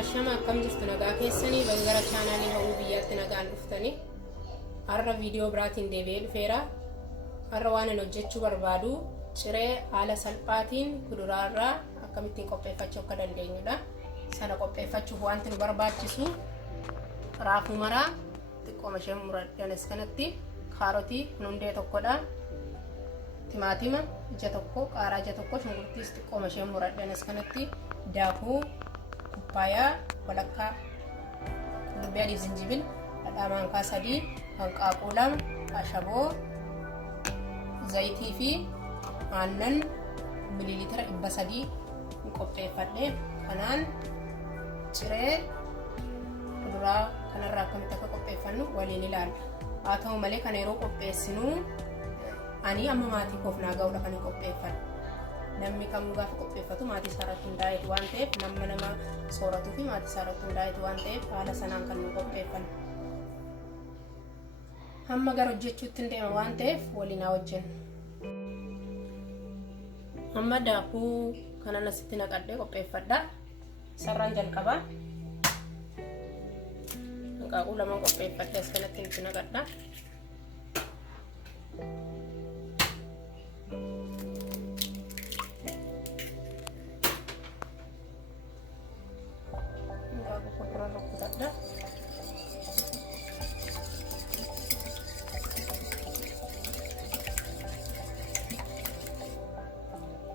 Ashama akkam jirtu nagaa keessanii bangara chaanaalii hawuu biyyaatti nagaan dhuftanii har'a viidiyoo biraatiin deebi'ee dhufeera. Har'a waan ani hojjechuu barbaadu ciree haala salphaatiin kuduraarraa akkamittiin qopheeffachuu akka dandeenyudha. Sana qopheeffachuuf wanti nu barbaachisu raafuu maraa xiqqooma ishee muradhanis kanatti kaarotii hundee tokkodha. Timaatima ija tokko, qaaraa ija tokko, shunkurtiis xiqqooma ishee muradhanis kanatti daakuu kupaya walakkaa qullubbii adii zinjibil dhadhaa maankaa sadii hanqaaquu lama ashaboo zayitii fi aannan miliilitira 300 qopheeffadhe. Kanaan ciree kuduraa kanarraa akkamitti akka qopheeffannu waliin ilaalla. Haa ta'u malee kan yeroo qopheessinu ani amma maatii koof naa ga'uudha kan qopheeffadhu. Namni kamuu gaafa qopheeffatu maatii isaarratti hundaa'etu waan ta'eef nama sooratuu fi maatii isaarratti hundaa'etu waan ta'eef haala sanaan kan nu qopheeffannu. Hamma gara hojjechuutti hin deema waan ta'eef waliin haa hojjennu. Amma daakuu kanan asitti naqadhee qopheeffadha. Sarraan jalqabaa hanqaaquu lama qopheeffadhe as kanatti itti naqadha.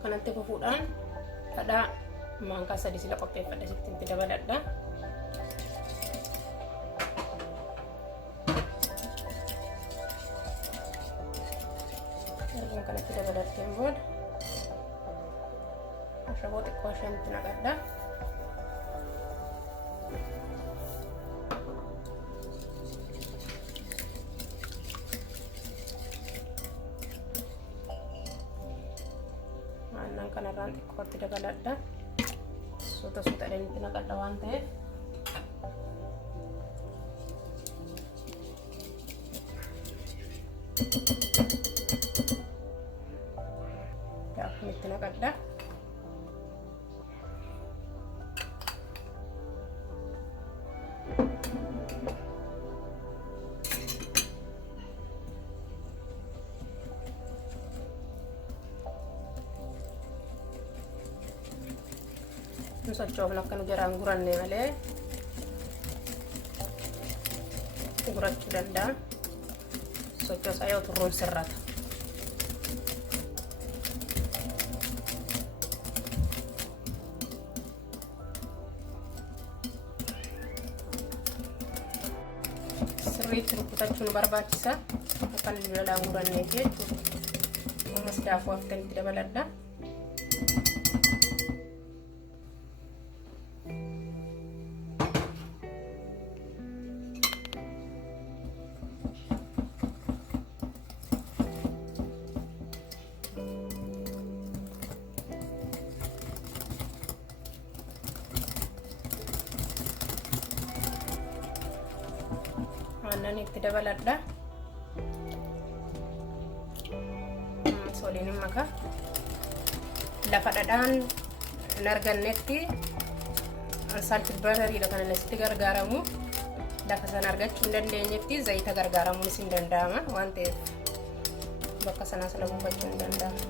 Kanatti fufuudhaan dhadhaa maankaa sadii sila qopheeffadhe sitti dabaladha. Kanatti dabalatteen booda ashaboo xiqqoo isheentti naqadha. Aannan kanarraan xiqqootti dabaladha. Suuta suutadhaan itti naqadha waan ta'eef. Daakuu itti naqadha. Sochoofna akka nu jaraan guranne malee gurachuu danda'a. Sochoosaa yoo turruun sirrata. Sirriitti rukkutachuu nu barbaachisa akka nu jalaan guranneef jechuudha. Ammas daakuu haftanitti dabaladha. Aannan itti dabaladha. Soliin maka lafa dhadhaan hin argannetti saaltii batariidha kan inni sitti gargaaramu. Lafa sana argachuu hin dandeenyetti zayita gargaaramuunis hin danda'ama waan ta'eef bakka sanaas la buufachuu hin danda'ama.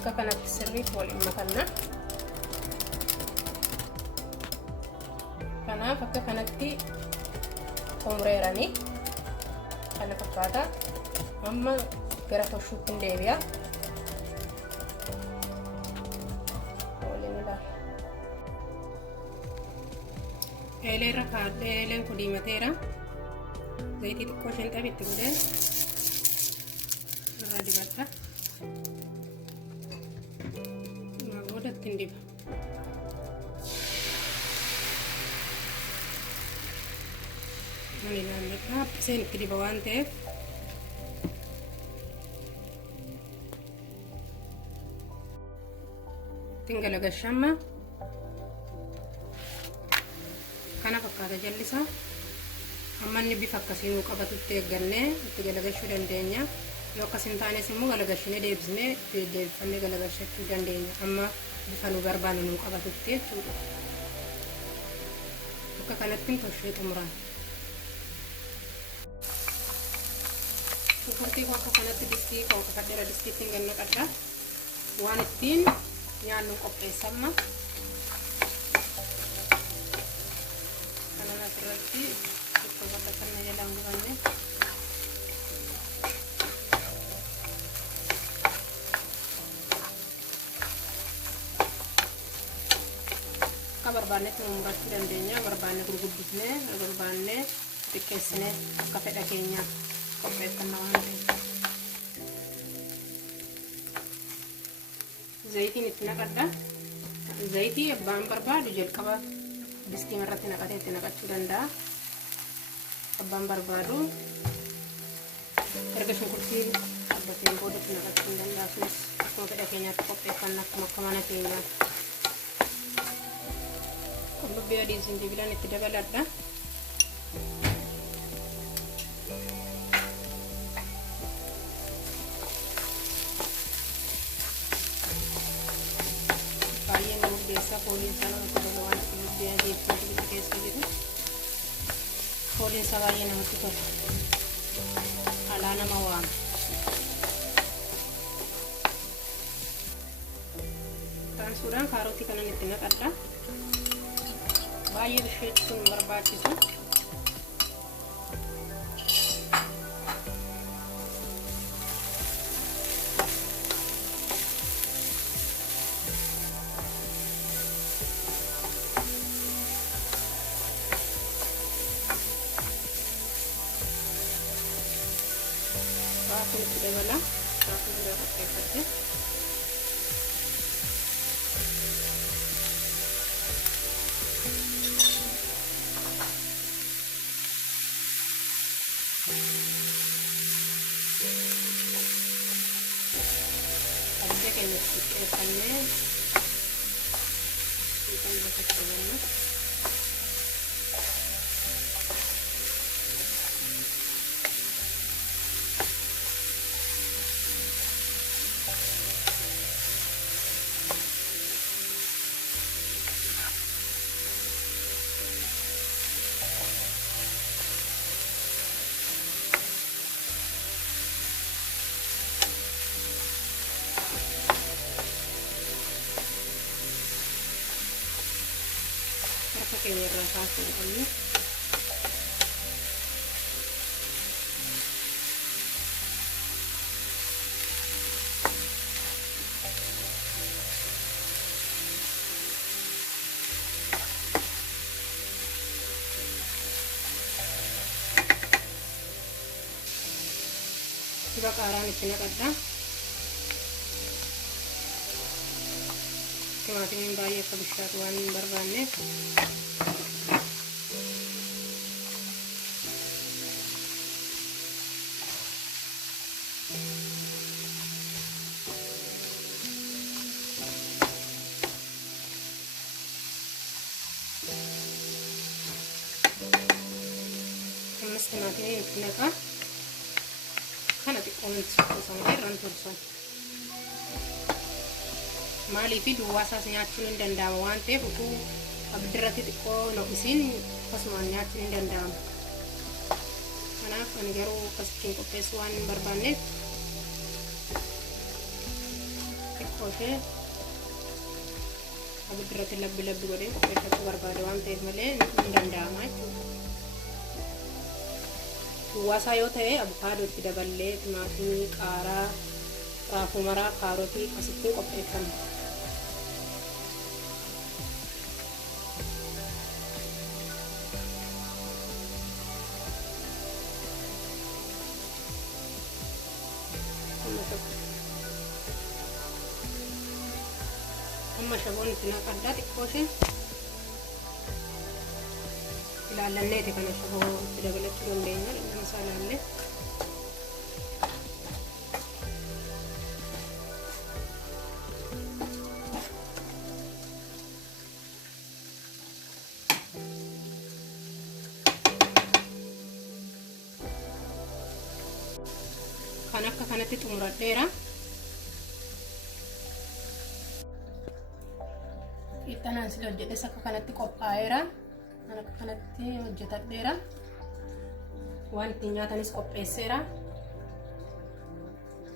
Akka kanatti sirriitti waliin makanna. Kanaaf akka kanatti xumureeranii kana fakkaata. Amma gara toshuutti hin deebi'a. Waliin ilaala. Eeleerra kaadhee eeleen kun diimateera. Zayitii xiqqoo isheen xabitti godhee irra dibatta. Boodatti hin diba. Ani naannoo isheen itti diba waan ta'eef ittiin galagashamma akkana fakkaata jallisa. Amma inni bifa akkasiin uu qabatutti eeggannee itti galagalchuu dandeenya. Yoo akkas hin taanes immoo galagalchinee deebisnee deebifannee galagalchuu dandeenya. Amma bifa nu barbaannu nu qabatutti jechuudha. Akka kanatti toshee xumuraan. Shunkurtii akka kanatti distii kan kakadheera distiitiin ganna qadda. Waan ittiin nyaannu qopheessamma. Kana asirratti itti bakka jalaan buranne. Akka barbaannetti murachuu dandeenya. Barbaanne gurguddisnee, barbaanne xiqqeessinee akka fedha keenyaa qopheeffanna waan ta'eef. Zayitiin itti naqadha. Zayitii abbaan barbaadu jalqaba distii irratti naqatee itti naqachuu danda'a. Abbaan barbaadu erga shunkurtiin abbateen boodatti naqachuu danda'a. Sunis akkuma fedha keenyaatti qopheeffanna akkuma akka mana keenyaatti. Qullubbii adii zinjibilaan itti dabaladha. Baay'ee nama murteessa fooliin isaa namatti tola waan qullubbii adii zinjibila keessa jiru. Fooliin isaa baay'ee namatti tola. Alaa nama waama. Taansuudhaan kaarotii kanan itti naqadha. Baay'ee bisheechuun barbaachisu. Raafuu itti dabala. Raafuu bira qopheeffadhe. Abidda keenya xiqqeeffannee kan bakka qabannu. Keenya irraa kaasuu qabnu. Suura qaaraan itti naqadha. Timaatimiin baay'ee akka bishaatu waan hin barbaanneef ammas timaatimiin itti naqa. Kana xiqqoon kuusamee irraan tursan. Maaliifi duwwaa isaas nyaachuun hin danda'ama waan ta'eef utuu abiddarratti xiqqoo noqisiin akkasumaan nyaachuun hin danda'amu. Kanaaf ani garuu akkasittiin qopheessuu waan hin barbaanneef xiqqoo ishee abiddarratti labbi godhee qopheeffachuu barbaada waan ta'eef malee hin danda'ama jechuudha. Duwwaasaa yoo ta'e abukaadoo itti daballee timaatimii, qaaraa, raafuu maraa, kaarotii akkasittiin qopheeffanna. Amma shaboon itti naqadhaa xiqqoo ishee ilaallanneeti kana shaboo itti dabalachuu dandeenya. Dhimma isaa ilaallee kan akka kanatti xumuradheera. Qixxanaan sila hojjedhes akka kanatti qophaa'eera. Akka kanatti hojjetadheera. Waan ittiin nyaatanis qopheesseera.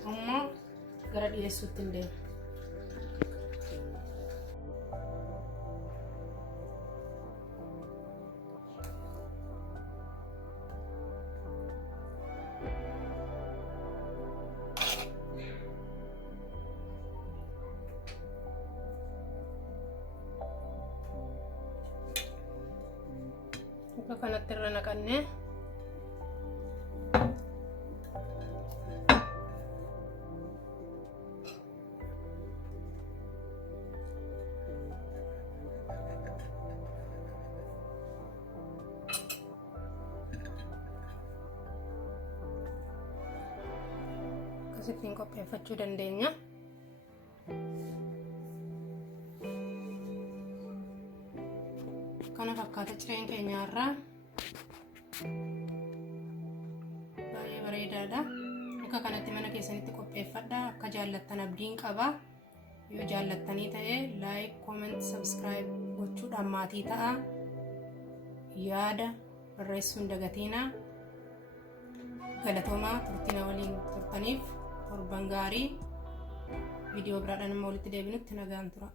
Amma gara dhiyeessuutti hin deemu. Akka kanatti irra naqannee akkasittiin qopheeffachuu dandeenya. Kana fakkaata cireen keenyaarraa baay'ee bareedaadha. Akka kanatti mana keessanitti qopheeffadha. Akka jaallattan abdiin qaba. Yoo jaallattanii ta'e like, comment, subscribe gochuudhaan maatii ta'a. Yaada barreessuun dagatiina. Galatoomaa turtina waliin turtaniif torban gaarii. Viidiyoo biraadhaan immoo walitti deebinutti nagaan tura.